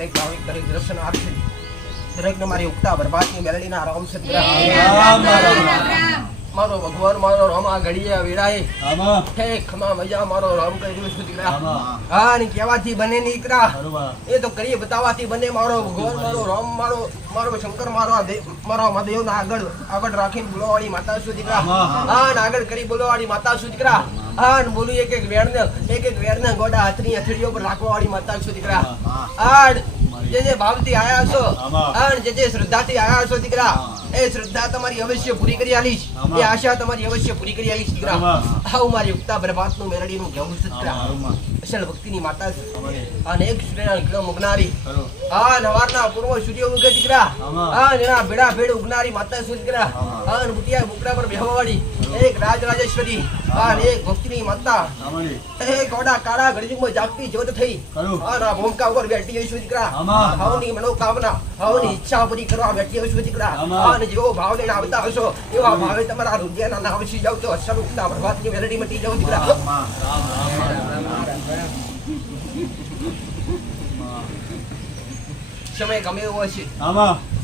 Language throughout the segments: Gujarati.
દરેક ભાવિક દરેક દર્શન આપશે દરેકને મારી ઉગતા બરબાદની મેલડીના રામ સદગુરુ મારો ભગવાન મારો રામ આ ઘડીએ વેળાએ હે ખમા મજા મારો રામ કર્યું છે દીકરા હા ને કેવાથી બને ની દીકરા એ તો કરી બતાવાથી બને મારો ભગવાન મારો રામ મારો શંકર મારો મહાદેવ ના આગળ રાખીને બોલવાવાળી માતા છું દીકરા હા ને આગળ કરી બોલવાવાળી માતા છું દીકરા હા ને બોલું એક એક વેડને ગોડા હાથની હથેળીઓ પર રાખવાવાળી માતા છું દીકરા હા જે ભાવથી આયા છો અને જે શ્રદ્ધાથી આયા છો દીકરા એ શ્રદ્ધા તમારી અવશ્ય પૂરી કરી આલીશ એ આશા તમારી અવશ્ય પૂરી કરી આલીશ દીકરા આવ મારી ઉગતા બરબાદનું મેરડીનું ગૌ દીકરા અસલ ભક્તિની માતા છે અને એક સૂર્યના કિલો મુગનારી આ નવારના પૂર્વ સૂર્ય ઉગે દીકરા આ એના ભેડા ભેડ ઉગનારી માતા છે દીકરા આ બુટિયા બુકડા પર બેહવાવાળી એક રાજરાજેશ્વરી આ એક ભક્તિની માતા એ ગોડા કાળા ગળજુમાં જાગતી જ્યોત થઈ આ ભૂમકા ઉપર બેઠી હોય છે દીકરા ભાવની મનોકામના ભાવની ઈચ્છા પૂરી કરવા બેઠી હોય છે દીકરા અને જેવો ભાવ લઈને આવતા હશો એવા ભાવે તમારા હૃદયના નામ વસી જાવ તો અસલ ઉગતા બરબાદની મેલડી મટી જાવ દીકરા સમય ગમે એવો છે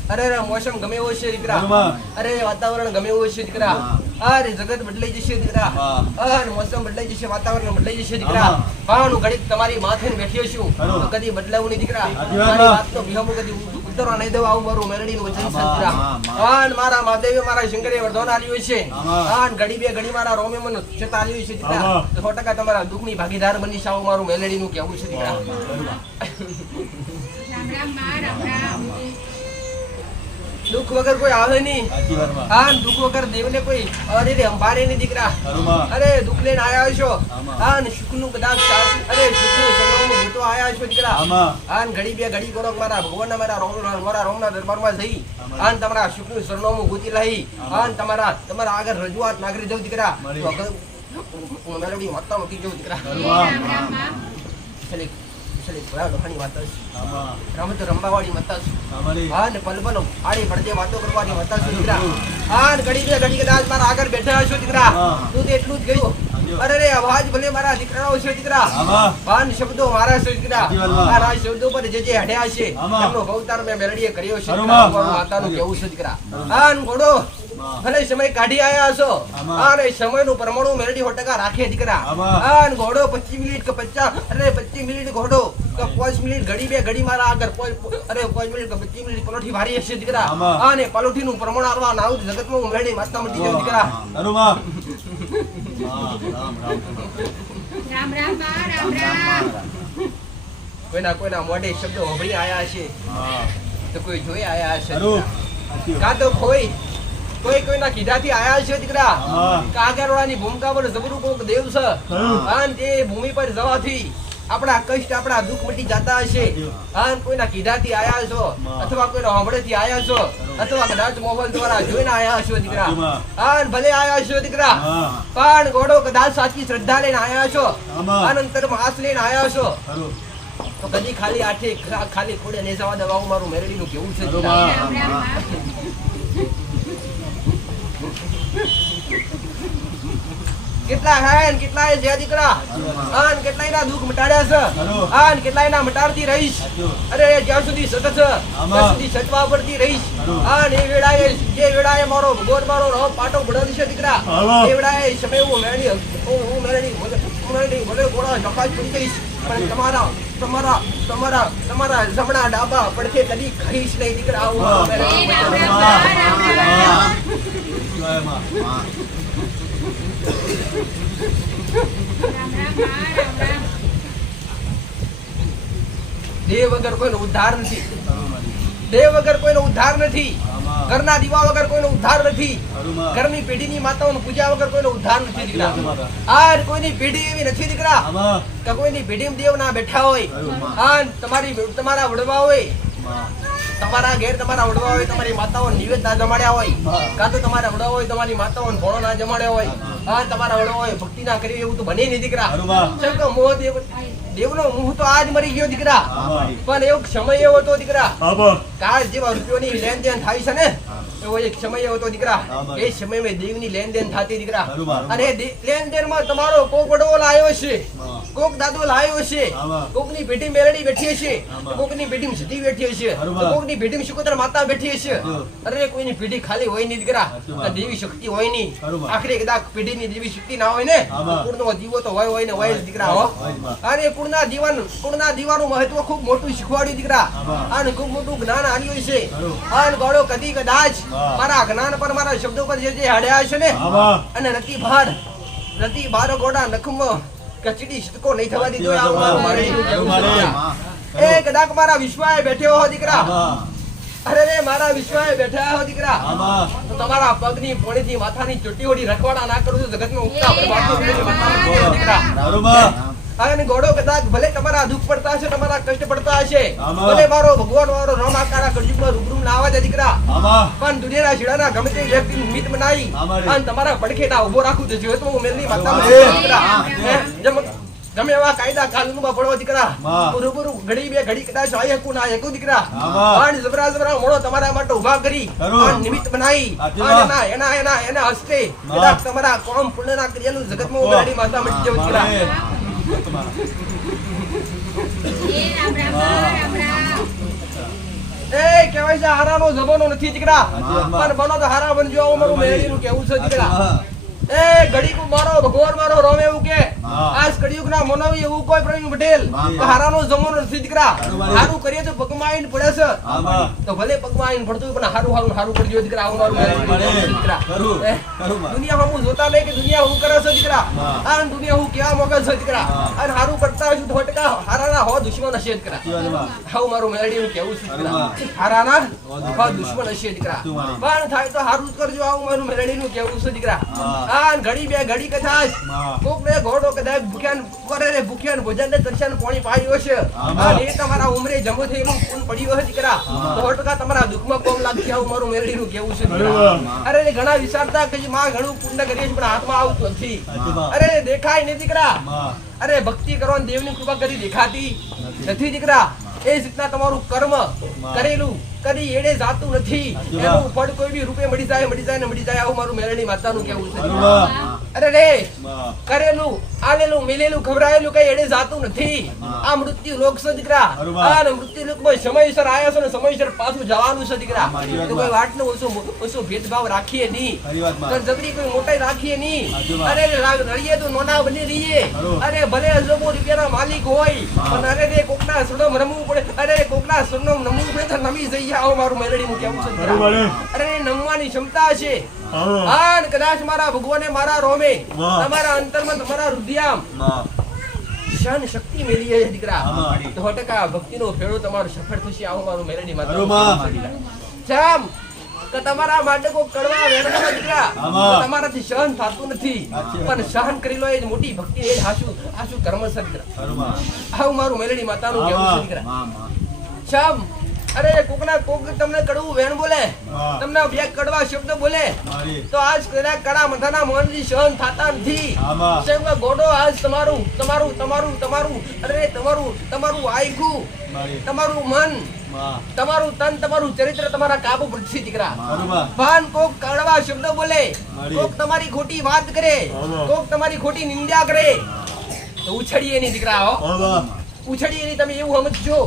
અરે મોસમ ગમે એવો છે દીકરા અરે વાતાવરણ ગમે એવું છે દીકરા અરે જગત બદલાઈ જશે દીકરા અરે મોસમ બદલાઈ જશે વાતાવરણ બદલાઈ જશે દીકરા પણ ઘડીક તમારી માથે બેઠ્યો છું તો કદી બદલાવું નહીં દીકરા મારી વાતનો વિહમો કદી ઉતરવા નહીં દેવા આવું મારું મેરડીનું વચન છે દીકરા અને મારા મહાદેવે મારા શંકરે વરદાન આલ્યું છે અને ઘડી બે ઘડી મારા રોમે મને ચેતા આલ્યું છે દીકરા 100% તમારા દુઃખની ભાગીદાર બની જાવ મારું મેરડીનું કહેવું છે દીકરા દુઃખ વગર કોઈ આવે નહીં હા દુઃખ વગર દેવને કોઈ અરે અંબારે નહીં દીકરા અરે દુઃખ લઈને આયા છો હા સુખનું કદાચ અરે સુખનું સલોનું ભૂતો આયા છો દીકરા હા ઘડી બે ઘડી કરો મારા ભગવાનના મારા રોમના દરબારમાં જઈ હા તમારા સુખનું સરનામું ગોતી લઈ હા તમારા આગળ રજૂઆત નાગરી દઉં દીકરા મેલડી માતા મૂકી જવું દીકરા રંબાવાળી માતા હા ને પલ પલ આડી પડદે વાતો કરવાની માતા છું દીકરા હા ને ઘડી બે ઘડી કદાચ મારા આગળ બેઠા છો દીકરા તું તો એટલું જ ગયું અરે રે અવાજ ભલે મારા દીકરાઓ છે દીકરા ભાન શબ્દો મારા છે દીકરા આ શબ્દો પર જે હડ્યા છે એમનો અવતાર મેં મેલડીએ કર્યો છે માતાનું કેવું છે દીકરા હા ને ઘોડો ભલે સમય કાઢી આયા છો અને સમયનું પરમાણુ મેલડી 100% રાખે દીકરા અને ઘોડો 25 મિનિટ કે 50 અરે 25 મિનિટ ઘોડો કે 5 મિનિટ ઘડી બે ઘડી મારા આગળ અરે 5 મિનિટ કે 25 મિનિટ પલોઠી ભારી હશે દીકરા અને પલોઠીનું પરમાણુ આરવા નાઉ જગતમાં મેલડી માતા મટી જાય દીકરા રામ કોઈના મોઢે શબ્દો હોભળી આયા છે તો કોઈ જોઈ આયા છે કા તો કોઈના કીધાથી આયા છે દીકરા કાગરવાળાની ભૂમિકા પર જબરું કોક દેવ છે અને તે ભૂમિ પર જવાથી આપણા કષ્ટ આપણા દુઃખ મટી જતા હશે અને કોઈના કીધાથી આયા છો અથવા કોઈના હોંભળેથી આયા છો અથવા કદાચ મોબાઈલ દ્વારા જોઈને આયા છો દીકરા અને ભલે આયા છો દીકરા પણ ગોડો કદાચ સાચી શ્રદ્ધા લઈને આયા છો અનંતર માસ લઈને આયા છો તો કદી ખાલી આઠે ખાલી ખોડે નહીં જવા દેવાનું મારું મેરડીનું કેવું છે કેટલા હે કેટલા છે દીકરા આન કેટલાયના દુઃખ મટાડ્યા છે આન કેટલાયના મટાડતી રહીશ અરે જ્યાં સુધી સત છે ત્યાં સુધી સતવા પડતી રહીશ આન એ વેળાએ મારો ભગવાન મારો રામ પાટો બળદ છે દીકરા એ વેળાએ સમય હું મેરડી ભલે ગોળા જપાસ પડી જઈશ પણ તમારા જમણા ડાબા પડખે કદી ખરીશ નહીં દીકરા દેવ વગર કોઈનો ઉદ્ધાર નથી ઘરના દીવા વગર કોઈનો ઉદ્ધાર નથી ઘરની પેઢીની માતાઓની પૂજા વગર કોઈનો ઉદ્ધાર નથી દીકરા આ કોઈની પેઢી એવી નથી દીકરા કે કોઈની પેઢીમાં દેવ ના બેઠા હોય આ તમારા વડવા હોય તમારા ઘેર તમારા વડવા હોય તમારી માતાઓ નિવેદ ના જમાડ્યા હોય કાં તો તમારા વડવા હોય તમારી માતાઓ ભોળો ના જમાડ્યા હોય હા તમારા વડવા હોય ભક્તિ ના કરી એવું તો બને નહીં દીકરા મોહ દેવનો મોહ તો આજ મરી ગયો દીકરા પણ એવો સમય એવો હતો દીકરા કાળ જેવા રૂપિયોની લેન દેન થાય છે ને એવો એક સમય હતો દીકરા, એ સમયમાં દેવની લેનદેન થતી દીકરા, અને લેનદેનમાં તમારો કોક વડવો લાયો છે, કોક દાદો લાયો છે, કોકની પેટી મેલડી બેઠી છે, કોકની પેટીમાં સતી બેઠી છે, કોકની પેટીમાં શિકોતર માતા બેઠી છે. અરે કોઈની પેટી ખાલી હોય નહીં દીકરા, દેવી શક્તિ હોય નહીં. આખરે કદાચ પેટીની દેવી શક્તિ ના હોય ને, કુળનો દીવો તો હોય ને હોય જ દીકરા હો. અને કુળના દીવાનું મહત્વ ખૂબ મોટું શીખવાડ્યું દીકરા, અને ખૂબ મોટું જ્ઞાન આલ્યું છે. અને ગોળો કદી કદાચ મારા જ્ઞાન પર, મારા શબ્દો પર જે હાડ્યા છે ને, અને નથી બાર ગોડા નખમાં કચડી શટકો નહીં થવા દીધો. એ કદાચ મારા વિશ્વાએ બેઠ્યો હો દીકરા, અરે રે મારા વિશ્વાએ બેઠા હો દીકરા, તો તમારા પગની પોણીથી માથાની ચોટીઓડી રખવાડા ના કરું તો જગતમાં ઉગતા પરમાત્મા દીકરા. અને ગોળો કદાચ ભલે તમારા દુઃખ પડતા હશે, તમારા કષ્ટ પડતા હશે, ભલે મારો ભગવાન મારો રામ આકારા કળયુગમાં રૂબરૂ ના આવે દીકરા, પણ દુનિયાના છેડાના ગમે તે વ્યક્તિનું મિત બનાવી અને તમારા પડખેટા ઉભો રાખું તો જીવત હું મેલની માતામાં દીકરા. તમે એવા કાયદા કાનૂનમાં પડો દીકરા, રૂબરૂ ઘડી બે ઘડી કદાચ આય હકું ના હકું દીકરા, અને જબરા મોડો તમારા માટે ઉભા કરી અને નિમિત્ત બનાવી અને એના હસ્તે કદાચ તમારા કોમ પુણ્યના ક્રિયાનું જગતમાં ઉગાડી માતા મટી જવું દીકરા. એ કહેવાય છે હારાનો જમાનો નથી દીકરા, પણ બનો તો હારા બનજો, આવું મારું મેળીનું કેવું છે દીકરા. એ ઘડી મારો ભગવાન મારો રોમ એવું કે આજ કળિયુગ ના મનવી એવું કોઈ પ્રવીણ પટેલ હારાનો જમાનો નથી દીકરા. હારું કરીએ તો પગમાં આવીને પડે છે, તો ભલે પગમાં આવીને પડતું પણ હારું કરજો દીકરા. આવું મારું દીકરા. દુનિયા હું જોતા નહીં કે દુનિયા હું કરે છે દીકરા, આ દુનિયા હું કેવા મોગે છે દીકરા, અને હારું કરતા હોય તો ટકા હારાના હો દુશ્મન હશે દીકરા. આવું મારું મેલડી હું કેવું છું દીકરા, હારાના હો દુશ્મન હશે દીકરા, પણ થાય તો હારું કરજો. આવું મારું મેલડી નું કેવું છે દીકરા. ઘડી બે ઘડી કદાચ કોક ને ઘોડો કદાચ ભૂખ્યાન ભોજન ને તરસ્યાન પાણી પાડ્યો છે, અને એ તમારા ઉમરે જમો થયેલું પૂન પડ્યો છે દીકરા, તો 100% તમારા દુઃખમાં કોમ લાગશે. આવું મારું મેલડી નું કેવું છે દીકરા. અરે ઘણા વિચારતા કે માં ઘણું પુણ્ય કરીએ છીએ પણ હાથમાં આવતું નથી. અરે દેખાય નહીં દીકરા, અરે ભક્તિ કરવાની દેવની કૃપા કરી દેખાતી નથી દીકરા. એ રીતના તમારું કર્મ કરેલું કદી એડે જાતું નથી, એનું ફળ કોઈ બી રૂપે મળી જાય. આવું મારું મેલડી માતાનું કેવું છે. અરે રે કરેલું આલેલું મિલેલું ખબરાયેલું કઈ એડે જાતું નથી. આ મૃત્યુ લોક છે દીકરા, આ મૃત્યુ લોકમાં સમયસર આયા છે ને સમયસર પાછું જવાનું છે દીકરા. તો કોઈ વાતનો ઓછો ભેદભાવ રાખીએ નહીં, જબરી કોઈ મોટાઈ રાખીએ નહીં. અરે રહીએ તો નોના બની રહીએ. અરે ભલે અજબો રૂપિયાના માલિક હોય, પણ અરે રે કોકના સડમ રમવું પડે, અરે કોકના સડમ નમવું પડે તો નમી જઈએ. આવો મારું મેલડી હું કેવું છું. અરે નમવાની ક્ષમતા છે, અને કદાચ મારા ભગવાને મારા રોમે તમારા અંતરમાં તમારા હૃદયમ શાન શક્તિ મેલી છે દીકરા, તો 100% ભક્તિનો ફેરો તમારો સફળ થશે. આવો મારું મેલડી માતા કે તમારા માટે કોઈ કડવા વેદના દીકરા તમારાથી સહન થતું નથી, પણ સહન કરી લો એ જ મોટી ભક્તિ, એ જ હાસુ કર્મ છે દીકરા. આવું મારું મેલડી માતાનું કેવું છે દીકરા. અરે કોકના કોક તમને કડવું વેણ બોલે, તમને બે કડવા શબ્દ બોલે, તો આજ કડા મથાના મોહનજી સહન થતા નથી. ગોડો આજ તમારું અરે તમારું આયખું, તમારું મન, તમારું તન, તમારું ચરિત્ર તમારા કાબુ પર છે દીકરા. પણ કોક કડવા શબ્દ બોલે, કોક તમારી ખોટી વાત કરે, કોક તમારી ખોટી નિંદા કરે, તો ઉછળીએ નહીં દીકરા. ઉછળીએ નહીં. તમે એવું સમજો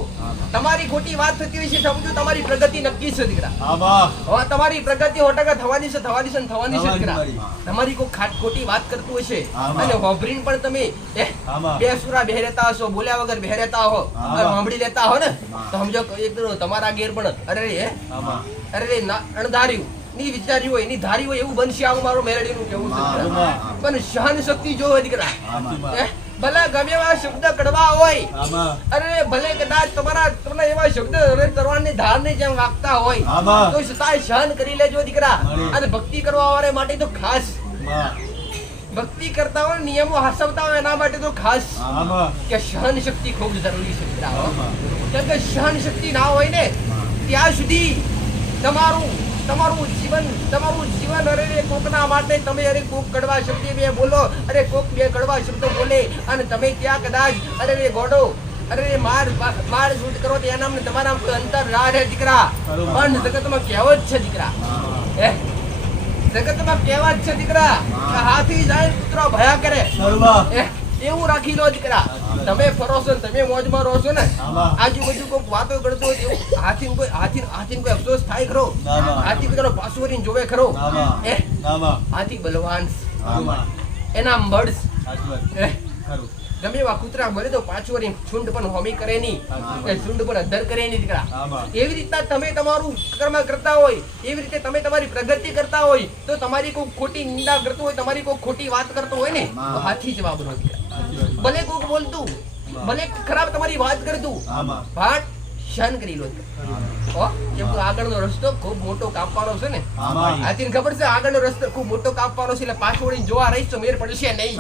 તમારી ખોટી વાત થતી હોય છે, સમજો તમારી પ્રગતિ નક્કી છે દીકરા. તમારી પ્રગતિ 100% થવાની છે દીકરા. તમારી કોઈ ખોટી વાત કરતું હશે અને હોભરીને પણ તમે બે સુરા બેહી રહેતા હશો, બોલ્યા વગર બેહી રહેતા હો, સાંભળી લેતા હો ને, તો સમજો તમારા ઘેર પણ અરે અણધાર્યું ની વિચાર્યું હોય, એની ધારી હોય એવું બનશે. આવું મારું મેલડી નું કેવું છે. પણ સહન શક્તિ જો દીકરા, ભલે ગમે એવા શબ્દ કડવા હોય, અરે ભલે કદાચ તમને એવા શબ્દ તરવાની ધારની જેમ વાગતા હોય, તો છતાંય સહન કરી લેજો દીકરા. અને ભક્તિ કરવા વાળા માટે તો ખાસ, ભક્તિ કરતા હોય નિયમો હાસવતા હોય એના માટે તો ખાસ કે સહન શક્તિ ખૂબ જરૂરી છે દીકરા. કેમ કે સહન શક્તિ ના હોય ને ત્યાં સુધી તમારું જીવન અરે કોકના માટે તમે અરે કોક કડવા શબ્દ બે બોલો, અરે કોક બે કડવા શબ્દો બોલે અને તમે ત્યાં કદાચ અરે ગોડો અરે માર છૂટ કરો તો એના તમારા અંતર રાહ રહે દીકરા. પણ જગતમાં કહેવત છે દીકરા, એ જગતમાં કહેવત છે દીકરા કે હાથી જાય કૂતરો ભયા કરે. એવું રાખી લો દીકરા. તમે ફરો છો ને તમે મોજમાં રહો છો ને, આજુબાજુ કોઈ વાતો કરતો હોય એવું હાથી કોઈ અફસોસ થાય ખરો? હાથી પોતાનો પાછો વળીને જોવે ખરો? હાથી બલવાન એના મર્ડ ગમે એવા કૂતરા ભલે તો પાછું વળી છૂંડ પણ હોમી કરે નહીં, છૂંડ પણ અધર કરે નહીં દીકરા. એવી રીતના તમે તમારું કર્મ કરતા હોય, એવી રીતે તમે તમારી પ્રગતિ કરતા હોય, તો તમારી કોઈ ખોટી નિંદા કરતો હોય, તમારી કોઈ ખોટી વાત કરતો હોય ને, તો હાથી જવાબ નો દીકરા. ભલે કોઈ બોલતું, ભલે ખરાબ તમારી વાત કરતું, પણ સહન કરી લો. આગળનો રસ્તો ખૂબ મોટો કાપવાનો છે ને, હાથીને ખબર છે આગળનો રસ્તો ખૂબ મોટો કાપવાનો છે, એટલે પાછું વળીને જોવા રહીશ તો મેર પડશે નહીં.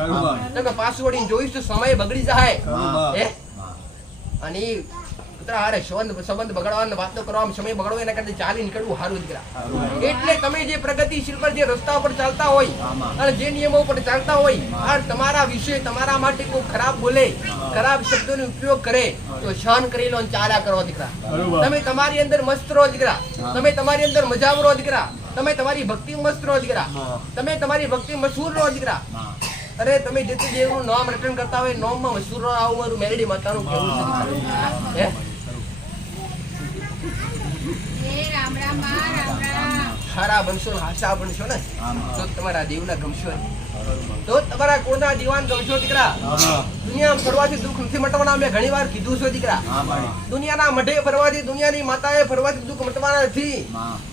પાછું વળીને જોઈશ તો સમય બગડી જાય. અને સંબંધ બગાડવાનો વાતો કરવામાં સમય બગાડવો એના કરતા ચાલી નીકળવું સારું દીકરા. એટલે તમે જે પ્રગતિશીલ પર જે રસ્તા પર ચાલતા હોય અને જે નિયમો પર ચાલતા હોય, અને તમારા વિશે તમારા માટે કોઈ ખરાબ બોલે, ખરાબ શબ્દોનો ઉપયોગ કરે, તો સહન કરી લો અને ચાલ્યા કરો દીકરા. તમે તમારી અંદર મસ્ત રહો દીકરા, તમે તમારી અંદર મજામાં રહો દીકરા, તમે તમારી ભક્તિ મસ્ત રહો દીકરા, તમે તમારી ભક્તિ મશહૂર રહો દીકરા. અરે તમે જે દેવનું નામ રટન કરતા હોય, નામમાં મશહૂર રહો. આવું મારું મેલડી માતાનું કહેવું છે. હારા બનશો ને હાશા બનશો ને તો તમારા દેવના ગમશો, તો તમારા કોના દીવાન ગમશો દીકરા. દુનિયામાં ફરવાથી દુઃખ નથી મટવાના, મેં ઘણી વાર કીધું છે દીકરા. દુનિયાના મઢે ફરવાથી, દુનિયાની માતાએ ફરવાથી દુઃખ મટવાના નથી.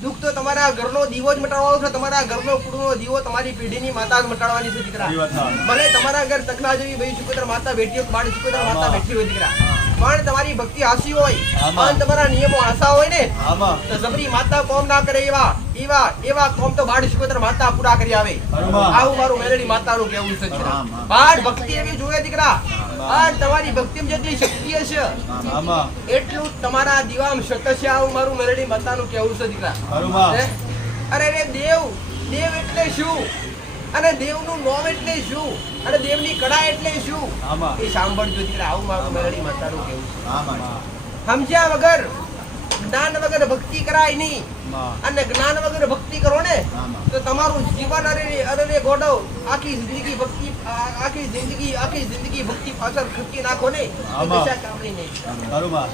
દુઃખ તો તમારા ઘરનો દીવો જ મટાડવાનો છે. તમારા ઘરનો કુળનો દીવો તમારી પેઢીની માતા જ મટાડવાની છે દીકરા. ભલે તમારા ઘર તકલા જેવી ભાઈ ચુકોતર માતા બેઠી હોય, બાળ ચુકોતર માતા બેઠી હોય દીકરા, પણ તમારી ભક્તિ હાસી હોય અને તમારા નિયમો આશા હોય ને, તો જબરી માતા કોમ ના કરે એવા કોમ તો બાળ ચુકોતર માતા પૂરા કરી આવે. આવું મારું મેલડી માતાનું કહેવું છે. બાળ ભક્તિ એવી જોઈએ દીકરા, અને તમારી ભક્તિમાં જેટલી શક્તિ હશે એટલું તમારા દીવામાં સત છે. આવું મારું મેલડી માતાનું કહેવું છે દીકરા. અરે રે દેવ એટલે શું, અને દેવનું નામ એટલે શું, અને દેવની કળા એટલે શું, એ સાંભળજો દીકરા. આવું મારું મેલડી માતાનું કહેવું છે. સમજ્યા વગર, જ્ઞાન વગર ભક્તિ કરાય નહીં, અને જ્ઞાન વગર ભક્તિ કરો ને તો તમારું જીવન અરે ગોડો આખી જિંદગી ભક્તિ પાછળ ખર્ચી નાખો ને,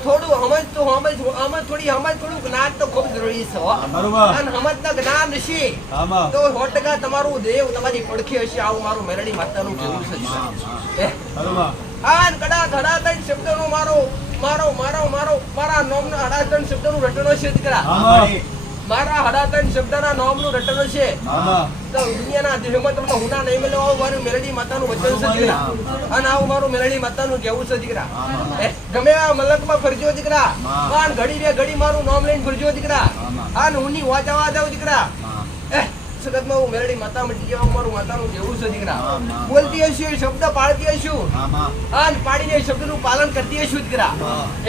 થોડું જ્ઞાન તો ખૂબ જરૂરી છે. અને સમજના જ્ઞાન હશે તો 100% તમારું દેવ તમારી પડખે હશે. આવું મારું મેલડી માતાનું કહેવું છે. કડા ધડા ત્રણ શબ્દોનો મારા નામનો હડા ત્રણ શબ્દોનું રટણ છે દીકરા. મારા હડા ત્રણ શબ્દના નામનું રટણ છે. તો દુનિયાના દેહમાં તમને હુના નહીં મળે. આવું મારું મેલડી માતાનું વચન છે દીકરા. અને આવું મારું મેલડી માતાનું કહેવું છે દીકરા. ગમે આ મલકમાં ફરજો દીકરા, પણ ઘડી રે ઘડી મારું નામ લઈને ફરજો દીકરા. અને હુંની વાંચવા જાવ દીકરા. જગતમાં હું મેલડી માતા મટી જવા મારું માતાનું કહેવું છે દીકરા. બોલતી હશું શબ્દ પાડતી હશું, અને પાડીને શબ્દનું પાલન કરતી હશું દીકરા.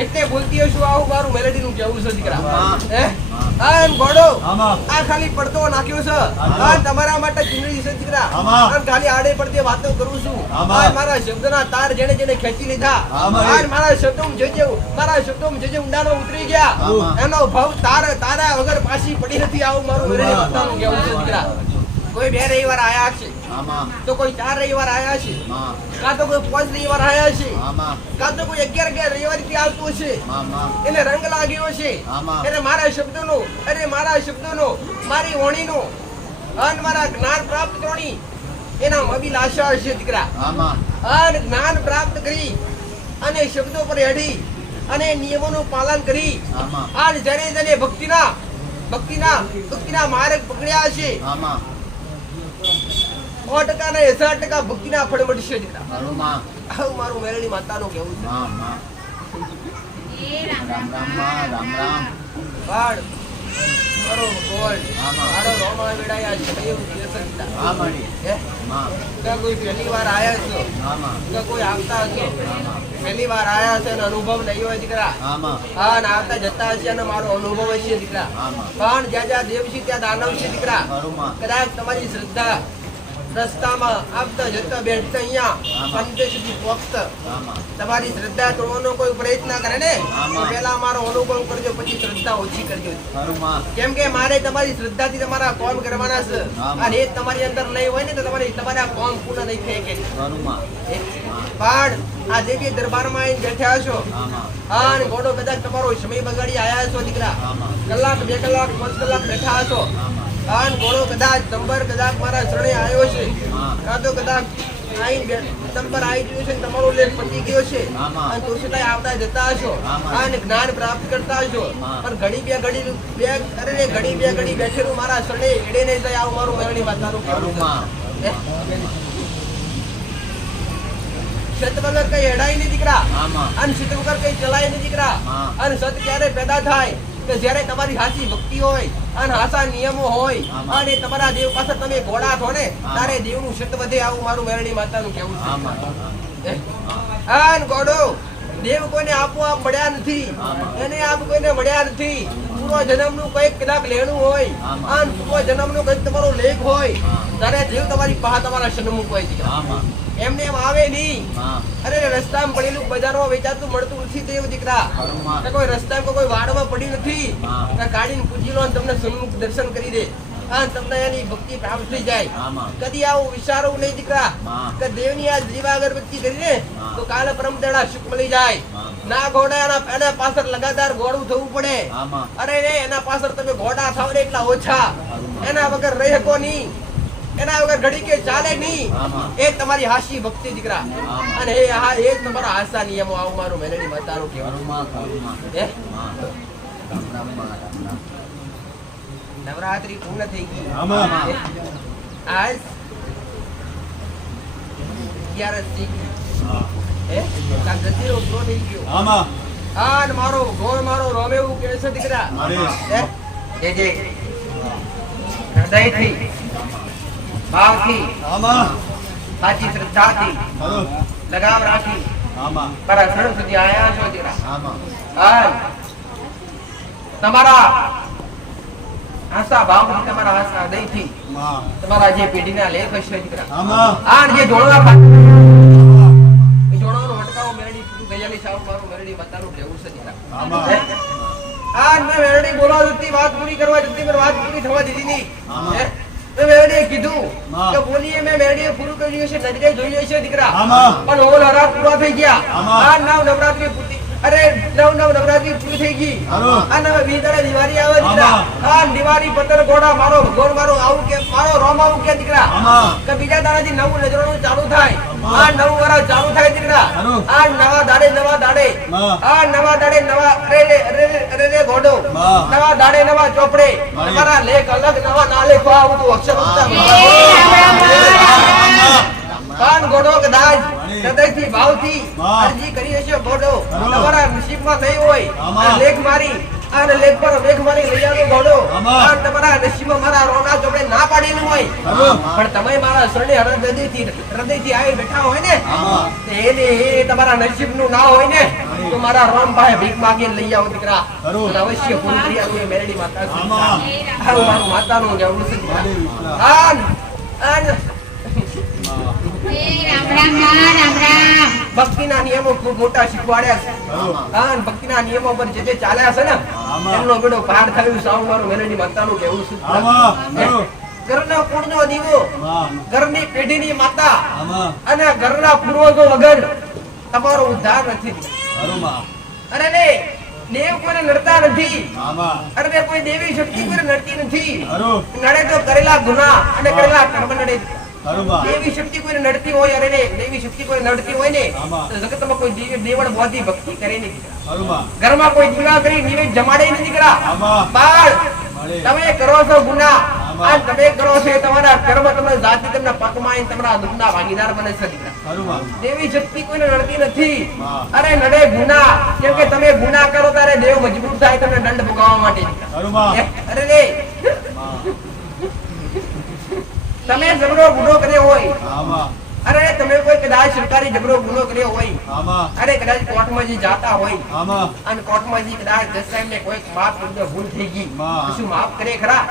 એટલે બોલતી હશું. આવું મારું મેલડીનું કહેવું છે દીકરા. ગોડો આ ખાલી પડતો નાખ્યો છે, તમારા માટે ચુંદડી છે દીકરા. ખાલી આડે પડતી વાતો કરું છું. મારા શબ્દના તાર જેને જેને ખેંચી લીધા, મારા શબ્દોમાં જે ઊંડાનો ઉતરી ગયા, એનો ભાવ તારા વગર પાછી પડી નથી. આવું મારું મેલડી માતાનું કહેવું છે દીકરા. કોઈ 2 રવિવાર આયા છે, તો કોઈ 4 રવિવાર આયા છે, કાં તો કોઈ 5 રવિવાર આયા છે, કાં તો કોઈ 11 રવિવાર થી આવતું છે. એને રંગ લાગ્યો છે, એને મારા શબ્દોનો મારી વાણીનો અને મારા જ્ઞાન પ્રાપ્ત કરવાની એના અભિલાષા છે દીકરા. અને જ્ઞાન પ્રાપ્ત કરી અને શબ્દો પર હેડી અને નિયમોનું પાલન કરી અને જયારે ભક્તિના માર્ગ પકડ્યા છે, 100% ને 1000% ભક્તિના ફળ મળશે દીકરા. આવું મારું મેલડી માતાનું કહેવું છે. કોઈ પહેલી વાર આયા છો, કોઈ આવતા હશે, પહેલી વાર આયા છે અનુભવ નહીં હોય દીકરા. આવતા જતા હશે અને મારો અનુભવ હશે દીકરા. પણ જ્યાં જ્યાં દેવ છે ત્યાં દાનવ છે દીકરા. કદાચ તમારી શ્રદ્ધા રસ્તામાં આવતા જતા બેઠતા અહીંયા અંતે સુધી પહોંચતા તમારી શ્રદ્ધા તોડવાનો કોઈ પ્રયત્ન કરે ને તો પહેલા અમારો અનુભવ કરજો, પછી શ્રદ્ધા ઓછી કરજો. કેમ કે મારે તમારી શ્રદ્ધાથી તમારા કામ કરવાના છે, અને એ તમારી અંદર નહીં હોય ને તો તમારા કામ પૂર્ણ નહીં થઈ શકે. પણ આ દેવી દરબારમાં આવીને બેઠા છો અને ઘોડો કદાચ તમારો સમય બગાડી આયા છો દીકરા, કલાક 2 કલાક 5 કલાક બેઠા છો અને ઘોડો કદાચ નંબર કદાચ મારા શરણે આવ્યો છે, કાં તો કદાચ નંબર આવી ગયો છે, તમારો લેખ પતી ગયો છે અને તો છતાંય આવતા જતા હશો અને જ્ઞાન પ્રાપ્ત કરતા હશો, પણ ઘડી બે ઘડી બેઠેલું મારા શરણે એડે નહીં જાય, આવું મારું મેરણી માતાનું કહેવું. સત વગર કઈ હેડાય નહીં દીકરા, અને સત વગર કઈ ચલાય નહીં દીકરા. અને સત ક્યારે પેદા થાય કે જ્યારે તમારી સાચી ભક્તિ હોય અને હાસા નિયમો હોય અને તમારા દેવ પાસે તમે ઘોડા છો ને ત્યારે દેવનું સત વધે, આવું મારું મેરણી માતાનું કહેવું છે. અને ઘોડો દેવ કોઈને આપવા મળ્યા નથી, એને આપ કોઈને મળ્યા નથી. પૂર્વ જન્મનું કઈક કદાચ લેણું હોય અને પૂર્વ જન્મનું કઈક તમારો લેખ હોય ત્યારે દેવ તમારી પાસે તમારા સન્મુખ હોય દીકરા, એમને એમ આવે નહીં. અરે રસ્તામાં પડેલું બજારમાં વેચાતું મળતું નથી દેવ દીકરા, કોઈ રસ્તામાં કોઈ વાડમાં પડી નથી, કાઢીને પૂછી લો તમને સન્મુખ દર્શન કરી દે અને તમને એની ભક્તિ પ્રાપ્ત થઈ જાય. કદી આવું વિચારવું નહીં દીકરા કે દેવની આ દીવા અગરબત્તી કરીને તો કાલે પરમ દાડા સુખ મળી જાય. ના ઘોડા એના પાછળ લગાતાર ઘોડું થવું પડે. અરે રે એના પાછળ તમે ઘોડા થાવ ને એટલા ઓછા, એના વગર રહી શકો નહીં, એના વગર ઘડી કે ચાલે નહીં. એ તમારી હાસી ભક્તિ દીકરા, અને એ જ તમારા હાસા નિયમો, આવું મારું મેલડી માતાનું કહેવાનું. નવરાત્રી પૂર્ણ થઈ ગઈ, આજ 11 થઈ ગઈ, દશેરો પૂરો થઈ ગયો. અને મારો ગોળ મારો રોમે એવું કહે છે દીકરા, હૃદયથી ભાવથી સાચી શ્રદ્ધાથી લગાવ રાખી મારા શરણ સુધી આયા છો દીકરા. તમારા આશા ભાવથી, તમારા આશા હૃદયથી તમારા જે પેઢીના લેખ હશે દીકરા, આ જે જોડવા જોડવાનો વટકાવો મેરડી પૂરું ગયાલી સાવ મારું મેરડી બતાનું લેવું છે દીકરા. આ મેં મેરડી બોલાવ જતી વાત પૂરી કરવા જતી, પણ વાત પૂરી થવા દીધી નહીં. મેં મેરડીએ કીધું કે બોલીએ, મેં મેરડીએ પૂરું કર્યું છે, નજરે જોયું છે દીકરા, પણ ઓલ હરા પૂરા થઈ ગયા. આ નવરાત્રી પૂરી, અરે નવરાત્રી પૂરી થઈ ગઈ અને હવે 20 દાડે દિવાળી આવે દીકરા. આ દિવાળી પતર ઘોડા મારો ભગવાન મારો આવું કે મારો રોમ આવું કે દીકરા કે બીજા દાડાથી નવું નજરાણું ચાલુ થાય, આ નવું વરસ ચાલુ થાય દીકરા. આ નવા દાડે નવા રે ઘોડો, નવા દાડે નવા ચોપડે, તમારા લેખ અલગ, નવા ના લેખો આવું તો અક્ષર કાન ઘોડો કદાચ હૃદયથી ભાવથી અરજી કરી હશે ઘોડો તમારા નસીબમાં નહીં હોય, લેખ મારી અને લેખ પર વેખ મારી લઈ આવ્યો ઘોડો, અને તમારા નસીબમાં મારા રોના ચોપડે ના પાડેલું હોય, પણ તમે મારા શરણે હૃદયથી આવી બેઠા હોય ને એને એ તમારા નસીબનું ના હોય ને તો મારા રોમ ભાઈ ભીખ માંગીને લઈ આવો દીકરા, અવશ્ય પૂરી કરી આવું. મેરડી માતા મારું માતાનું જવું છે. ભક્તિના નિયમો ખૂબ મોટા શીખવાડ્યા છે, ભક્તિના નિયમો પર જે ચાલ્યા છે ને એમનો બેડો પાર થયું. સાવ મારું મેલડી માતાનું કહેવું છે. ઘરનો કુળનો દીવો, ઘરની પેઢીની માતા અને ઘરના પૂર્વજો વગર તમારો ઉદ્ધાર નથી. અરે રે દેવ કોઈને નડતા નથી, અરે કોઈ દેવી શક્તિ કોઈને નડતી નથી. નડે તો કરેલા ગુના અને કરેલા કર્મ નડે. દેવી શક્તિ કોઈને નડતી હોય, અરે દેવી શક્તિ કોઈ નડતી હોય ને તો જગતમાં કોઈ દેવળ બોધી ભક્તિ કરે નહીં. ઘરમાં કોઈ દીવા કરી નિવેદ જમાડે નહીં દીકરા. બાળ તમે કરો છો ગુના, આ તમે કરો છો તમારા કર્મ, તમને જાતિ તમને પકમાઈ તમારા દુઃખના ભાગીદાર બને છે દીકરા. દેવી શક્તિ કોઈને નડતી નથી, અરે નડે ગુના. કેમ કે તમે ગુના કરો ત્યારે દેવ મજબૂર થાય તમને દંડ ભોગવવા માટે. અરે રે તમે ઝઘડો ગુનો કર્યો હોય, અરે તમે કોઈ કદાચ સરકારી ઝઘડો ગુનો કર્યો હોય, અરે કદાચ કોર્ટમાં જે જાતા હોય અને કોર્ટમાં જે કદાચ જજ સાહેબને કોઈ માફ કરી ભૂલ થઈ ગઈ, શું માફ કરે ખરા?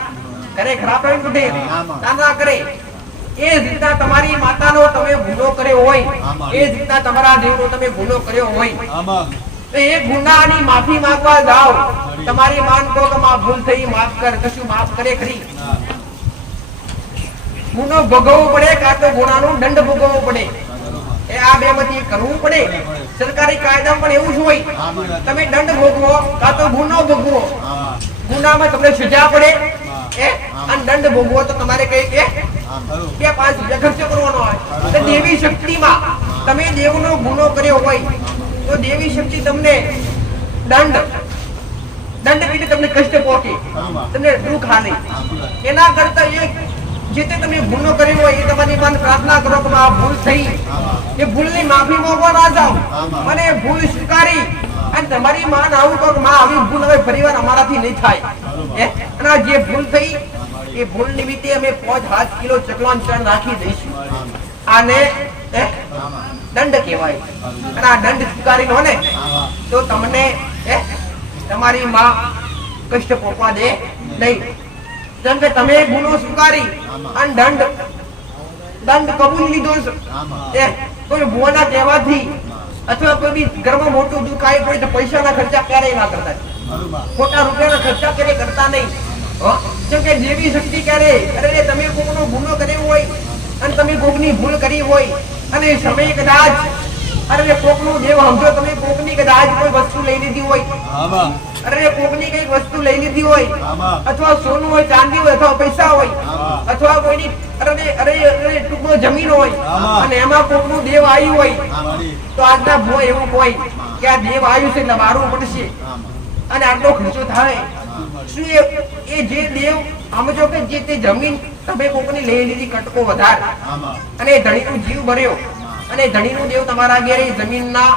કરે ખરા? પણ ના કરે એ જ રીતના તમારી માતાનો તમે ગુનો કર્યો હોય, એ જ રીતના તમારા દેવનો તમે ગુનો કર્યો હોય, તો એ ગુનાની માફી માંગવા જાઓ. તમારી માન કહો કે માં ભૂલ થઈ, માફ કર, કશું માફ કરે ખરી? ગુનો ભોગવવો પડે કાં તો ગુનાનો દંડ ભોગવવો પડે. એ આ બે માંથી કરવું પડે. સરકારી કાયદા પણ એવું જ હોય, તમે દંડ ભોગવો કાં તો ગુનો ભોગવો. ગુનામાં તમને સજા પડે અને દંડ ભોગવો તો તમારે કઈ કે 2-5 રૂપિયા ખર્ચ કરવાનો હોય. તો દેવી શક્તિમાં તમે દેવનો ગુનો કર્યો હોય તો દેવી શક્તિ તમને દંડ પીને તમને કષ્ટ પહોંચે, તમને દુઃખ હાલે. એના કરતા જે તે તમે ગુનો કર્યો હોય એ તમારી પાસે પ્રાર્થના કરો કે આ ભૂલ થઈ, એ ભૂલની માફી માંગવા ના જાઓ અને ભૂલ સ્વીકારી અને તમારી માં આવું કહો કે માં આવી ભૂલ હવે ફરીવાર અમારાથી નહીં થાય. અને જે ભૂલ થઈ એ ભૂલ નિમિત્તે અમે 5-7 કિલો ચકલાન ચણ નાખી દઈશું. આને દંડ કહેવાય. અને આ દંડ સ્વીકારી લો ને તો તમને તમારી માં કષ્ટ પહોંચવા દે નહીં. જેમ કે તમે ગુનો સ્વીકારી અને દંડ કબૂલ લીધો છે, કોઈ ભુવાના કહેવાથી અથવા કોઈ બી ઘરમાં મોટું દુઃખ આવી પડે તો પૈસાના ખર્ચા ક્યારેય ના કરતા, ખોટા રૂપિયાના ખર્ચા ક્યારેય કરતા નહીં. જેમ કે દેવી શક્તિ ક્યારે અરે તમે કોકનો ગુનો કર્યો હોય અને તમે કોકની ભૂલ કરી હોય અને સમય કદાચ અરે કોકનું દેવ સમજો તમે કોકની કદાચ કોઈ વસ્તુ લઈ લીધી હોય, અરે કોકની કઈ વસ્તુ લઈ લીધી હોય અથવા સોનું હોય, ચાંદી હોય અથવા પૈસા હોય અથવા કોઈની અરે ટૂંકનો જમીન હોય અને એમાં કોકનું દેવ આવ્યું હોય તો આજના ભૂ એવું હોય કે આ દેવ આવ્યું છે એટલે મારવું પડશે અને આટલો ખર્ચો થાય. શું એ જે દેવ સમજો કે જે તે જમીન તમે કોકની લઈ લીધી કટકો વધાર અને ધણીનો જીવ ભર્યો અને ધણીનું દેવ તમારા ઘેર જમીનના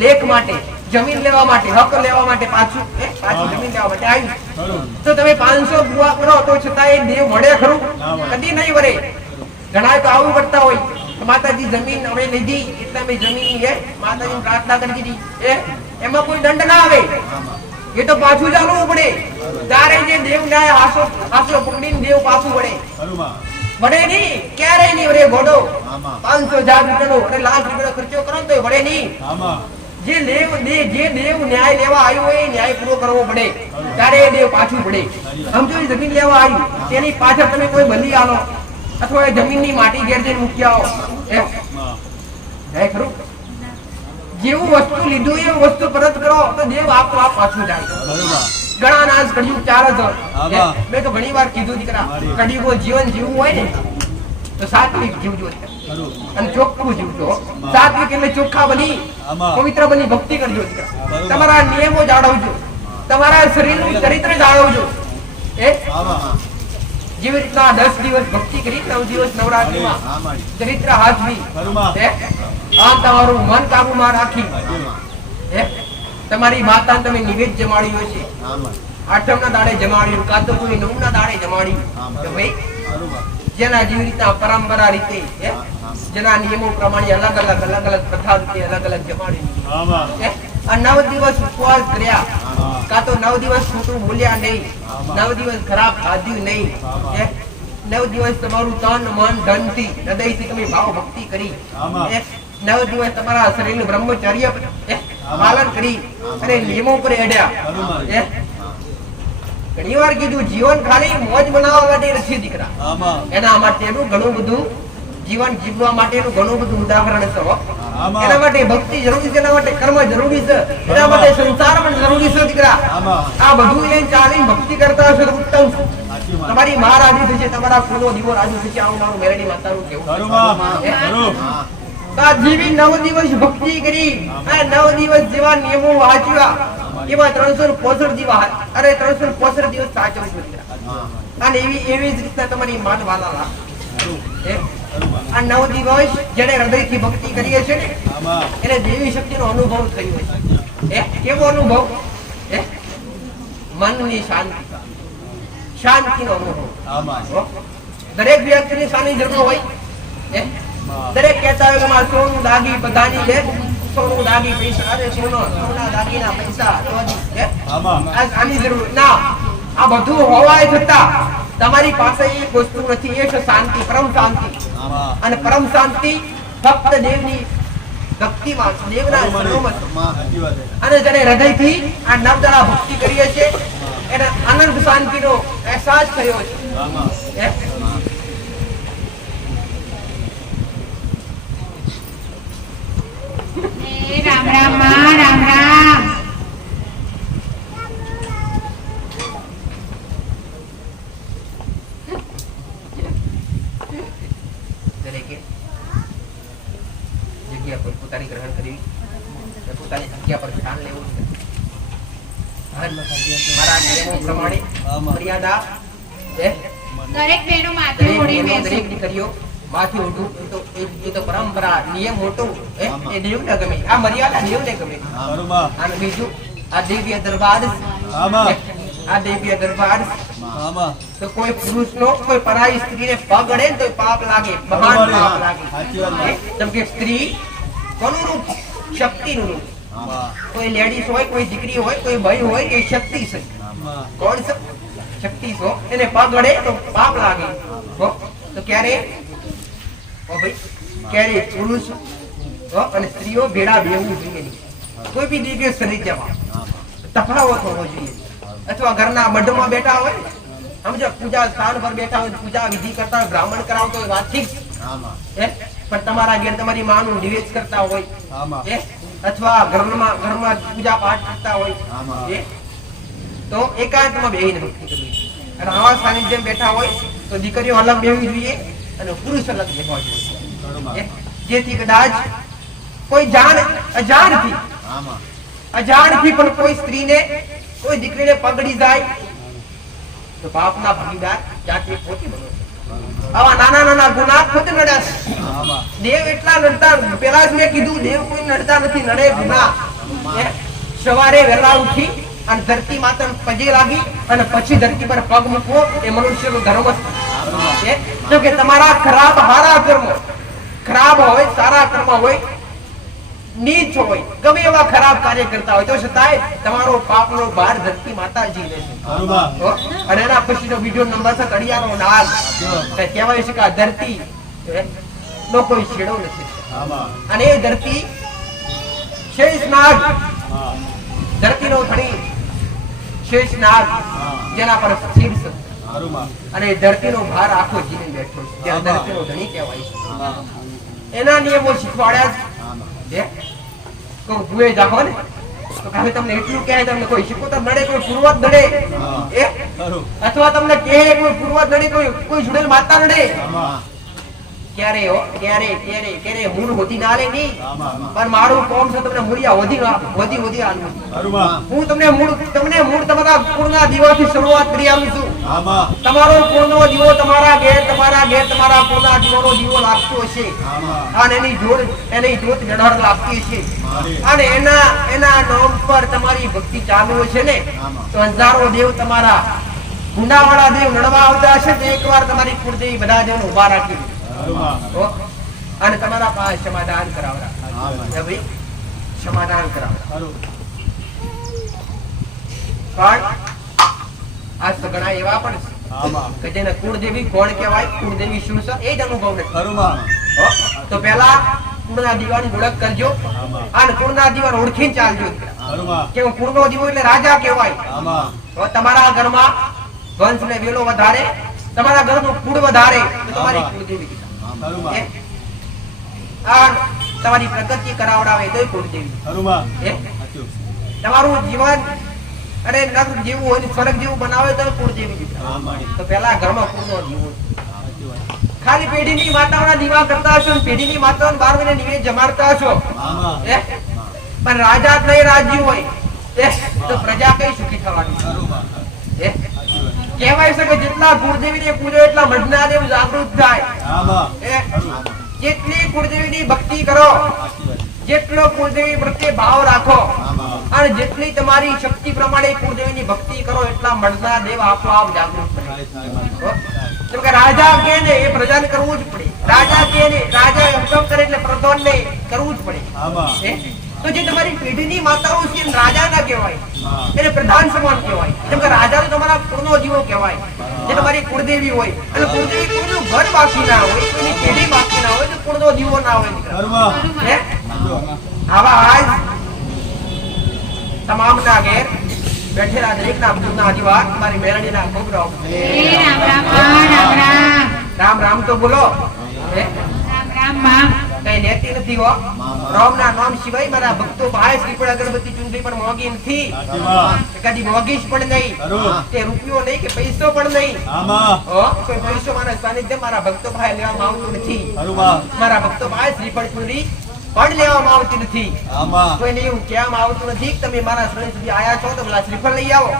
લેખ માટે, જમીન લેવા માટે, હક લેવા માટે પાછું જમીન લેવા માટે આવ્યું તો તમે 500 બુઆ કરો તો છતાં એ દેવ મળે ખરું? કદી નહીં વળે. ઘણા તો આવું કરતા હોય માતાજી જમીન અમે લીધી એટલે અમે જમીન માતાજી પ્રાર્થના કરી દીધી, એમાં કોઈ દંડ ના આવે. એ તો પાછું ચાલવું પડે. ત્યારે જે દેવ ન્યાય હાસો પકડીને દેવ પાછું વળે. વળે નહીં, ક્યારેય નહીં વળે. ઘોડો 500,000 રૂપિયાનો અને લાખ રૂપિયાનો ખર્ચો કરો તો વળે નહીં. જે દેવ ન્યાય લેવા આવ્યો હોય ન્યાય પૂરો કરવો પડે ત્યારે એ દેવ પાછું પડે. સમજો જમીન લેવા આવ્યું તેની પાછળ તમે કોઈ બલી આલો અથવા એ જમીનની માટી ઘેર જઈને મૂકી આવો એમ ખરું? જેવું વસ્તુ લીધું એ વસ્તુ પરત કરો તો દેવ આપોઆપ પાછું જાય. ઘણા નાશ કડિયુગ 4 જ. મેં તો ઘણી વાર કીધું દીકરા, કડિયુગો જીવન જીવવું હોય ને તો સાત્વિક જીવજો અને ચોખ્ખું જીવજો. સાત્વિક એટલે ચોખ્ખા બની પવિત્ર બની ભક્તિ કરજો દીકરા. તમારા નિયમો જાળવજો, તમારા શરીરનું ચરિત્ર જાળવજો. જેવી રીતના 10 દિવસ ભક્તિ કરી 9 દિવસ નવરાત્રીમાં ચરિત્ર હાજરી આમ તમારું મન કાબુમાં રાખી તમારી માતાને તમે નિવેદ જમાડ્યું હશે, 8મના દાડે જમાડ્યું કાં તો કોઈ 9મના દાડે જમાડ્યું તો ભાઈ જેના જેવી રીતના પરંપરા રીતે જેના નિયમો પ્રમાણે અલગ અલગ પ્રથા રીતે અલગ અલગ જમાડ્યું. 9 દિવસ ઉપવાસ કર્યા કાં તો 9 દિવસ ખોટું બોલ્યા નહીં, 9 દિવસ ખરાબ ખાધ્યું નહીં, 9 દિવસ તમારું તન મન ધનથી હૃદયથી તમે ભાવ ભક્તિ કરી, 9 દિવસ તમારા શરીરનું બ્રહ્મચર્ય પાલન કરી અને નિયમો પર અડ્યા. ઘણી વાર કીધું જીવન ખાલી મોજ બનાવવા માટે નથી દીકરા, એના માટેનું ઘણું બધું જીવન જીવવા માટેનું ઘણું બધું ઉદાહરણ છે. એના માટે ભક્તિ જરૂરી છે, એના માટે કર્મ જરૂરી છે, એના માટે સંસાર પણ જરૂરી છે દીકરા. આ બધું લઈને ચાલીને ભક્તિ કરતા હશો તો ઉત્તમ. તમારી માં રાજી થશે, તમારા ફૂલો દીવો રાજી થશે. આવું મારું મેરડી માતાનું કેવું. જીવી 9 દિવસ ભક્તિ કરી અને 9 દિવસ જેવા નિયમો વાંચ્યા એમાં 365 દિવસ અરે 365 દિવસ સાચવજો અને એવી જ રીતના તમારી માન વાલા લાખ. આ 9 દિવસ જેને હૃદયથી ભક્તિ કરીએ છે ને એને દેવી શક્તિનો અનુભવ થયો છે. કેવો અનુભવ? મનની શાંતિનો અનુભવ. દરેક વ્યક્તિની શાંતિ જરૂર હોય. દરેક કહેતા હોય કે મારે સોનું દાગી બધાની લે, સોનું દાગી પૈસા, અરે સોના દાગીના પૈસા આની જરૂર ના. આ બધું હોવાય છતાં તમારી પાસે એક વસ્તુ નથી, એ છે શાંતિ, પરમ શાંતિ. અને પરમ શાંતિ ફક્ત દેવની ભક્તિમાં, દેવના શરણોમાં છે. અને જ્યારે હૃદયથી આ નવદળા ભક્તિ કરીએ છીએ એને અનંત શાંતિનો અહેસાસ થયો છે. રામ રામ માં, રામ રામ. દરેકે જગ્યા પર પોતાની ગ્રહણ કરવી, પોતાની જગ્યા પર સ્થાન લેવું છે. મારા નિયમો પ્રમાણે મર્યાદા દરેક બહેનો માથે ઓઢી બેસે. દરેક દીકરીઓ માથે ઓઢું એ તો પરંપરા, નિયમ મોટો એ દેવને ગમે, આ મર્યાદા દેવને ગમે. અને બીજું આ દેવીય દરબાર, આ દેવીય દરબાર તો કોઈ પુરુષનો કોઈ પરાઈ સ્ત્રીને પગ અડે ને તો પાપ લાગે, મહાન પાપ લાગે. જેમ કે સ્ત્રી કોનું રૂપ? શક્તિનું રૂપ. કોઈ લેડીઝ હોય, કોઈ દીકરી હોય, કોઈ ભાઈ હોય, એ શક્તિ છે. કોણ છે? શક્તિ છો. એને પગ અડે તો પાપ લાગે. તો ક્યારે ક્યારે પુરુષ અને સ્ત્રીઓ ભેળા બેહવું જોઈએ નહીં. કોઈ બી દિવ્ય શરીર જવા તફાવત હોવો જોઈએ. અથવા ઘરના મઢમાં બેઠા હોય, સમજો પૂજા સ્થાન પર બેઠા હોય, પૂજા વિધિ કરતા હોય, બ્રાહ્મણ કરાવતો હોય, વાત ઠીક છે. પણ તમારા ઘેર તમારી માનું નિવેદ કરતા હોય, અથવા ઘરમાં પૂજા પાઠ કરતા હોય, તો એકાંતમાં બેહીને ભક્તિ કરવી. અને આવા સાનિધ્યમાં બેઠા હોય તો દીકરીઓ અલગ બેહવી જોઈએ અને પુરુષ અલગ બેહવા જોઈએ. જેથી કદાચ કોઈ અજાણથી પણ કોઈ સ્ત્રીને, કોઈ દીકરીને પગડી જાય તો પાપના ભાગીદાર જાતે પોતે બનો. આવા નાના નાના ગુનાહ ખુદ નડ્યા. દેવ એટલા નડતા, પેલા જ મેં કીધું, દેવ કોઈ નડતા નથી, નડે ગુનાહ. સવારે વહેલા ઉઠી અને ધરતી માતાને પગે લાગી અને પછી ધરતી પર પગ મૂકવો એ મનુષ્યનો ધર્મ છે. જો કે તમારા ખરાબ હારા કર્મો, ખરાબ હોય સારા કર્મ હોય, નીચ હોય, ગમે એવા ખરાબ કાર્ય કરતા હોય તો છતાંય તમારો પાપનો ભાર ધરતી માતાજી લે છે. અને એના પછીનો બીજો નંબર છે કડિયાનો નાગ. કહેવાય છે કે આ ધરતી નો કોઈ છેડો નથી. અને એ ધરતી શેષ નાગ, ધરતીનો ધણી શેષ નાગ, જેના પર સ્થિર છે. અને ધરતીનો ભાર આખો જીવન બેઠો છે, જે ધરતીનો ધણી કહેવાય છે. એના નિયમો શીખવાડ્યા છે. ભૂએ જાઓ ને તો તમને એટલું કહે, તમને કોઈ શીખોતર નડે, કોઈ પૂર્વજ નડે, અથવા તમને કહે કોઈ પૂર્વજ નડે, કોઈ જુડેલ માતા નડે, ક્યારે મૂળ હોતી ના લે નહીં. પણ મારું કોમ છે તમને મૂળિયા વધી આલું. હું તમને મૂળ તમારા કુળના દીવાથી શરૂઆત કરી આલું છું. તમારો કુળનો દીવો તમારા ઘેર તમારા કુળના દીવાનો દીવો લાગતો હશે. અને એની જ્યોત જડહર લાગતી હશે. અને એના નામ પર તમારી ભક્તિ ચાલુ છે ને, તો હજારો દેવ તમારા ગુંડાવાળા દેવ લડવા આવતા હશે તો એકવાર તમારી કુળદેવી બધા દેવને ઉભા રાખી અને તમારા પાસે સમાધાન કરાવરા. સમાધાન કરાવરા. પણ આ સગણા એવા પણ છે કે જેને કુળદેવી કોણ કહેવાય, કુળદેવી શું છે એ જ અનુભવ નથી. તો પેલા કુળના દીવાની ઓળખ કરજો અને કુળના દીવાને ઓળખીને ચાલજો. કે કુળનો દીવો એટલે રાજા કહેવાય. તો તમારા ઘરમાં વંશ ને વેલો વધારે, તમારા ઘરનું કુળ વધારે તો તમારી કુળદેવી. તમારી પ્રગતિ કરાવડાવે તો કુળદેવી. તમારું જીવન અને નરક જેવું હોય, સ્વર્ગ જેવું બનાવે તો કુળદેવી. તો પેલા ઘરમાં કુળનો દીવો. ખાલી પેઢીની માતાઓના દીવા કરતા હશો, પેઢીની માતાઓને 12 મહિને નિવેદ જમાડતા હશો, પણ રાજા જ નહીં રાજ્ય હોય તો પ્રજા કઈ સુખી થવાની? કહેવાય છે કે જેટલા કુળદેવીને પૂજો એટલા મઢનાદેવ જાગૃત થાય. જેટલી કુળદેવીની ભક્તિ કરો, જેટલો કુળદેવી પ્રત્યે ભાવ રાખો અને જેટલી તમારી શક્તિ પ્રમાણે કુળદેવીની ભક્તિ કરો એટલા મઢનાદેવ આપોઆપ જાગૃત થાય. કેમ કે રાજા કે ને એ પ્રજાને કરવું જ પડે. રાજા કે ને, રાજા હુકમ કરે એટલે પ્રધાનને કરવું જ પડે. તો જે તમારી પેઢીની માતાઓ છે રાજા ના કહેવાય, એને પ્રધાન સમાન કહેવાય. કેમ કે રાજા તો તમારા કુળનો જીવો કહેવાય. જે તમારી કુળદેવી હોય અને કુળદેવી કોઈનું ઘર બાકી ના હોય, કોઈની પેઢી બાકી ના હોય, તો કુળનો દીવો ના હોય દીકરા. હે? આવા આજ તમામના ઘેર બેઠેલા દરેકના ભૂતના આજીવાત મારી મેરડીના ખૂબ રામ. રામ રામ તો બોલો. હે? કઈ લેતી નથી હો. રામના નામ સિવાય મારા ભક્તો ભાઈ શ્રીફળ અગરબત્તી ચુંદડી પણ મોંઘી નથી, કદી મોંઘી જ પણ નહીં, તે રૂપિયો નહીં કે પૈસો પણ નહીં. કોઈ પૈસો મારા સાનિધ્ય મારા ભક્તો ભાઈ લેવામાં આવતું નથી. મારા ભક્તો ભાઈ શ્રીફળ ચુંદડી પણ લેવામાં આવતી નથી. કોઈને એવું કહેવામાં આવતું નથી કે તમે મારા શરણ સુધી આયા છો તો પેલા શ્રીફળ લઈ આવો.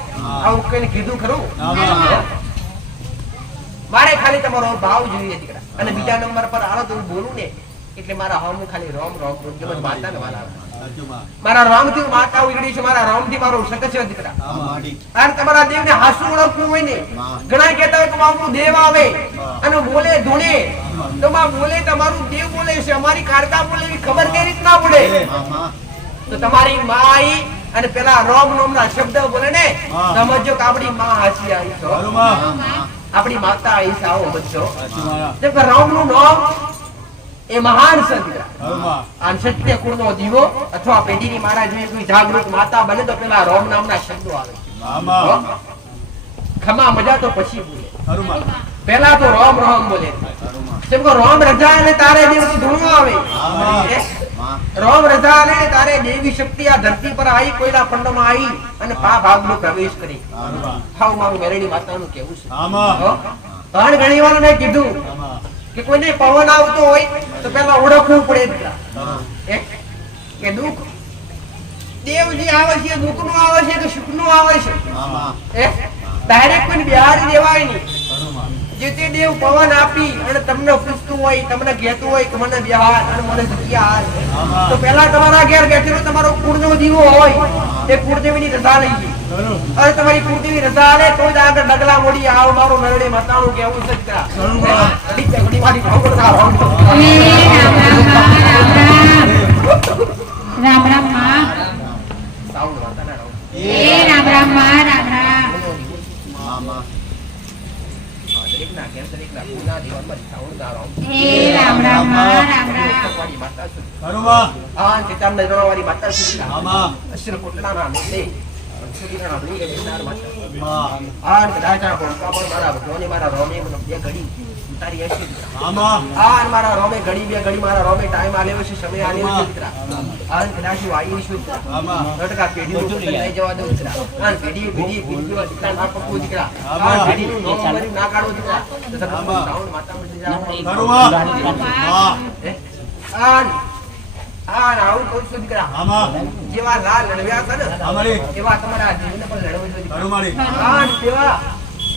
આવું કોઈને કીધું ખરું? મારે ખાલી તમારો ભાવ જોઈએ દીકરા. અને બીજા નંબર પર આલો તો હું બોલું ને એટલે મારા હોમ ખાલી રોમ રોમ રોમ માતા ને વાલા. મારા રામ થી માતા ઉગડી છે, મારા રામ થી મારો સક છે દીકરા. અને તમારા દેવ ને હાસુ ઓળખવું હોય ને, ઘણા કહેતા હોય કે મારું દેવ આવે અને બોલે ધૂણે તો માં બોલે તમારું દેવ બોલે છે, અમારી કારકા બોલે એવી ખબર કઈ રીત ના પડે. તો તમારી માઈ અને પેલા રોમ રોમ ના શબ્દ બોલે ને, સમજો કે આપણી માં હાસી આવી છો, આપણી માતા આવી છે. આવો બચ્ચો રામ નું નામ એ મહાન છે દીકરા. આ સત્ય કુળનો દીવો અથવા પેઢીની મારા જેવી કોઈ જાગૃત માતા બને તો પેલા રોમ નામના શબ્દો આવે. ખમા મજા તો પછી બોલે, પેલા તો રોમ રોમ બોલે. કેમ કે રોમ રજા અને તારે દેવથી ધૂણું આવે. રોમ રજા અને તારે દેવી શક્તિ આ ધરતી પર આવી, કોઈના પંડમાં આવી અને પા ભાગનો પ્રવેશ કરી. હાવ મારું મેરડી માતાનું કેવું છે. ઘણ ઘણી વાર મેં કીધું કે કોઈને પવન આવતો હોય તો પેલા ઓળખવું પડે કે દુઃખ દેવજી આવે છે, દુઃખ નું આવે છે કે સુખ નું આવે છે. ડાયરેક્ટ કોઈ બિહારી દેવાય નહીં. જે તે દેવ પવન આપી અને તમને પૂછતું હોય, તમને કહેતું હોય કે મને બિહાર અને મને જગ્યા તો પેલા તમારા ઘેર બેઠેલો તમારો કુળનો દીવો હોય તે કુળદેવીની રજા લઈ ગઈ. અને તમારી કુળદેવી રજા આલે તો જ આગળ ડગલા મોડી આવ મારો મેરડી માતાનું કેવું છે. રામ રામ માં. સાઉન્ડ વાતાના રહો. રામ રામ માં. રામ રામ. દરેકના ઘેર દરેકના કુળના દીવામાં સાઉન્ડ દારો. રામ રામ માં. રામ રામ. વાળી માતા છે. બરોબર. આ ચિતામના જણવાળી માતા છે. આમાં અશ્ર કોટલાના મેલે સુધીના ભૂગે બેનાર માતા. આ કદાચ આ કોકા મારા ભગવાને મારા રોમે મને બે ઘડી ઉતારી હશે. આમાં આ મારા રોમે ઘડી બે ઘડી મારા રોમે ટાઈમ આલેવો છે, સમય આલેવો છે દીકરા. આ કદાચ હું આવી છું દીકરા. આમાં રટકા પેઢીનું પતન લઈ જવા દઉં દીકરા. આ પેઢી દીકરા ના પકવું દીકરા. આ પેઢીનું નામ મરી ના કાઢો દીકરા. તો તમે સાઉન્ડ માતા મળી જાવ. બરોબર. હા આવું કહું છું દીકરા. જેવા લાલ લડવ્યા છે ને એવા તમારા જીવને પણ લડવું જોઈએ. હા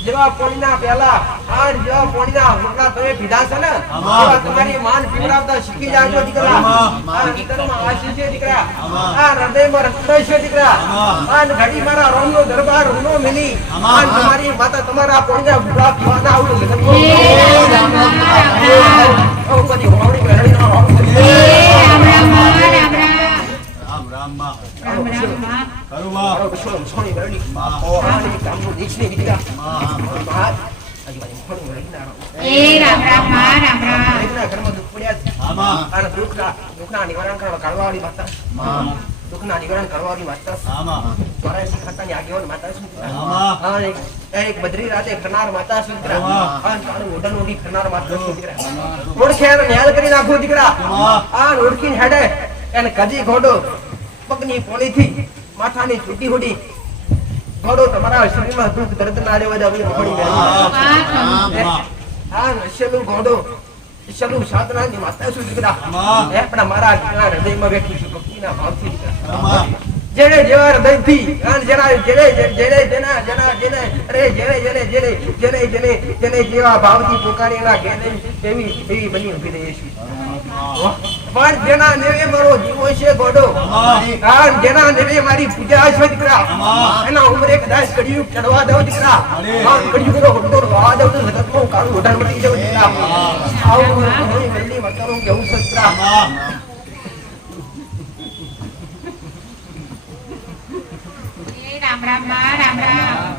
જેવા પોણીના પહેલા આ જેવા પોણીના રોટલા તમે પીધા છે ને એવા તમારી માન પીવડાવતા શીખી જાજો દીકરા. આ દીકરામાં આશીષ છે દીકરા. આ હૃદયમાં રક્ત છે દીકરા. આ ઘડી મારા રોમનો દરબાર રૂનો મિલી આ તમારી માતા તમારા પોણીના ભૂલા પીવાના આવું લગન ઓ કદી હોળી ઘડી ના રોમ. દુઃખના નિવારણ કરવાની માતા. એક બદ્રી રાતે કરનાર માતા છે દીકરા. ઓઢણ ઓઢી કરનાર માતા છે દીકરા. ઓળખે ન્યાલ કરી નાખો દીકરા. આ ઓળખીને હેડે એને કદી ઘોડો પગની પોલીથી માથાની છૂટી હુડી ઘોડો તમારા શરીરમાં દુઃખ દર્દ ના રહેવા દે. આ નશેલું ઘોડો નશેલું સાધનાની માતા શું દીકરા. પણ મારા દીકરા હૃદયમાં બેઠી છું ભક્તિના ભાવથી દીકરા. જેને જેવા હૃદયથી જેને જેવા ભાવથી પુકારી એના ઘેર એવી બની ઉભી રહી છે. પણ જેના નેવે મારો જીવો છે ગોડો, જેના નેવે મારી પૂજા છે દીકરા, એના ઉમરે કદાચ કડિયું ચડવા દઉં દીકરા. કડિયું હોટો રવા દઉં તો જગતમાં કાળું ઓઢણ મળી જવું દીકરા. આવું વહેલી મતલબ કેવું છે દીકરા. રામ રામ માં. રામ રામ.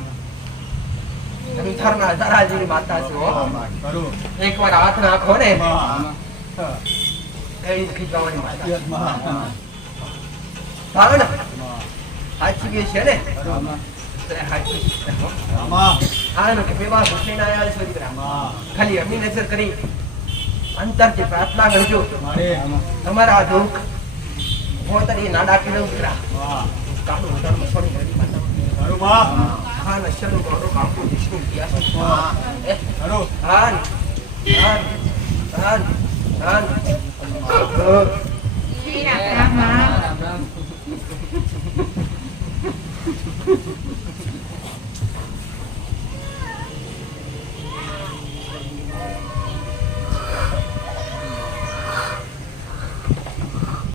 સંસારના ધરાજીની માતા છો હો. એકવાર હાથ નાખો ને કઈ ખીચવાની માતા ભાવન સાચી છે ને સાચી હા ને કે પેવા હુસૈન આયા છે દીકરા ખાલી એમની નજર કરી અંતરથી પ્રાર્થના કરજો તમારા દુઃખ હોતરી નાડા પીડો દીકરા કાળું ઉડાન મસોડી ગળી માતા હા નશેનું ગોડો કાપુ દિશનું કિયા હા હા હા હા